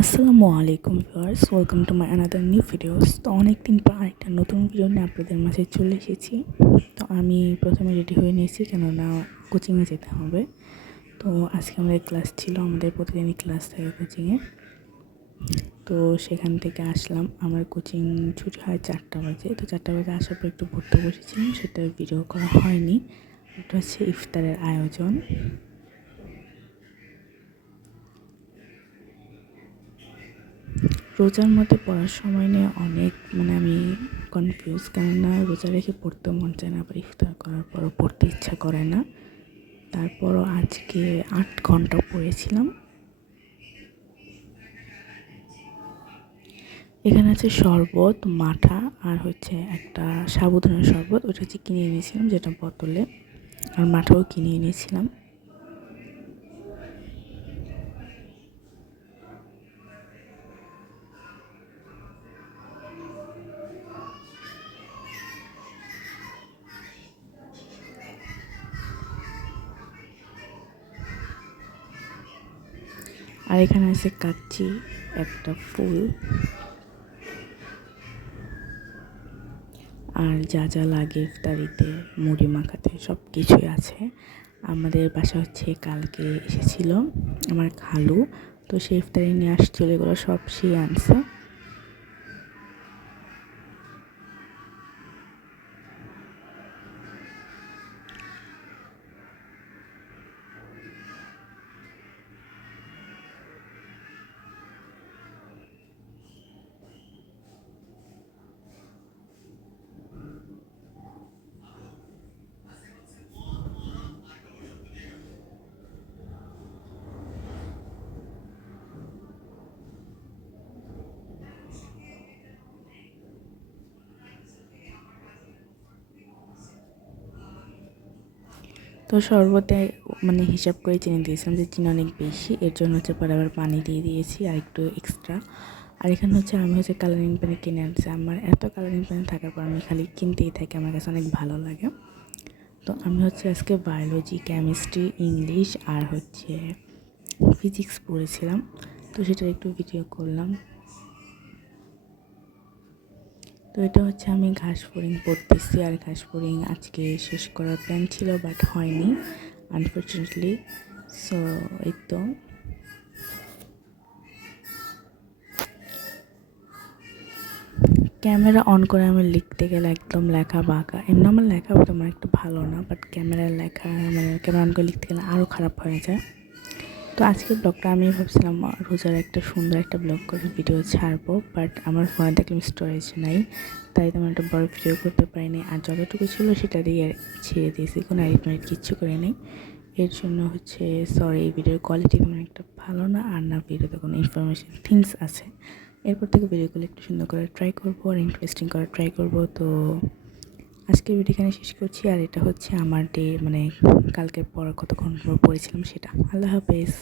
আসসালামু আলাইকুম viewers, welcome to my another new videos. তো অনেক দিন পর একটা নতুন ভিডিও নিয়ে আপনাদের মাঝে চলে এসেছি। তো আমি প্রথমে রেডি হয়ে নিয়েছি, কেননা কোচিংয়ে যেতে হবে। তো আজকে আমাদের ক্লাস ছিল, আমাদের প্রতিদিনই ক্লাস থাকে কোচিংয়ে। তো সেখান থেকে আসলাম, আমার কোচিং ছুটি হয় 4টা বাজে। তো 4টা বাজে আসার পর একটু পড়তে বসেছিলাম, সেটা ভিডিও করা হয়নি। এটা হচ্ছে ইফতারের আয়োজন। রোজার মধ্যে পড়ার সময় নিয়ে অনেক আমি কনফিউজ, কেননা রোজা রেখে পড়তে মন চায় না, আবার ইফতার করার পরও পড়তে ইচ্ছা করে না। তারপরও আজকে 8 ঘন্টা পড়েছিলাম। এখানে আছে শরবত, মাঠা, আর হচ্ছে একটা সাবুদানার শরবত, ওটা হচ্ছে কিনে এনেছিলাম যেটা বোতলে, আর মাঠাও কিনে এনেছিলাম। আর এখানে আছে কাচ্চি, একটা ফুল, আর যা যা লাগে ইফতারিতে মুড়ি মাখাতে সব কিছুই আছে। আমাদের বাসা হচ্ছে কালকে এসেছিল আমার খালু, তো সে ইফতারি নিয়ে আসছিল, এগুলো সব সে আনছে। তো শরবতে হিসাব করে চিনি দিয়েছিলাম যে চিনি অনেক বেশি, এর জন্য হচ্ছে পরে আবার পানি দিয়ে দিয়েছি আর একটু এক্সট্রা। আর এখানে হচ্ছে আমি কালারিং পেন কিনে আনছি। আমার এত কালারিং পেন থাকার পর আমি খালি কিনতেই থাকি, আমার কাছে অনেক ভালো লাগে। তো আমি আজকে বায়োলজি, কেমিস্ট্রি, ইংলিশ আর ফিজিক্স পড়েছিলাম, তো সেটার একটু ভিডিও করলাম। তো এটা আমি ঘাস ফড়িং পড়তেছি, আর ঘাস ফড়িং আজকে শেষ করার প্ল্যান ছিল, বাট হয়নি আনফর্চুনেটলি। সো এই তো ক্যামেরা অন করে আমি লিখতে গেলে একদম লেখা বাঁকা। এমনি আমার লেখা তেমন একটা ভালো না, বাট ক্যামেরার লেখা ক্যামেরা অন করে লিখতে গেলে আরও খারাপ হয়ে যায়। তো আজকের ব্লগটা আমি ভাবছিলাম রোজার একটা সুন্দর একটা ব্লগ করে ভিডিও ছাড়বো, বাট আমার ফোনে দেখলাম স্টোরেজ নাই, তাই তেমন একটা বড় ভিডিও করতে পারিনি। আর যতটুকু ছিল সেটা দিয়ে ছেড়ে দিয়েছি, কোনো এডিট কিচ্ছু করে নেই। এর জন্য সরি, এই ভিডিওর কোয়ালিটি তেমন একটা ভালো না, আর না ভিডিওতে কোনো ইনফরমেশন থিংস আছে। এরপর থেকে ভিডিওগুলো একটু সুন্দর করে ট্রাই করবো আর ইন্টারেস্টিং করে ট্রাই করবো। তো আজকের ভিডিও এখানে শেষ করছি। আর এটা আমার ডে, কালকের পর কতক্ষণ পর পড়েছিলাম সেটা। আল্লাহ হাফেজ।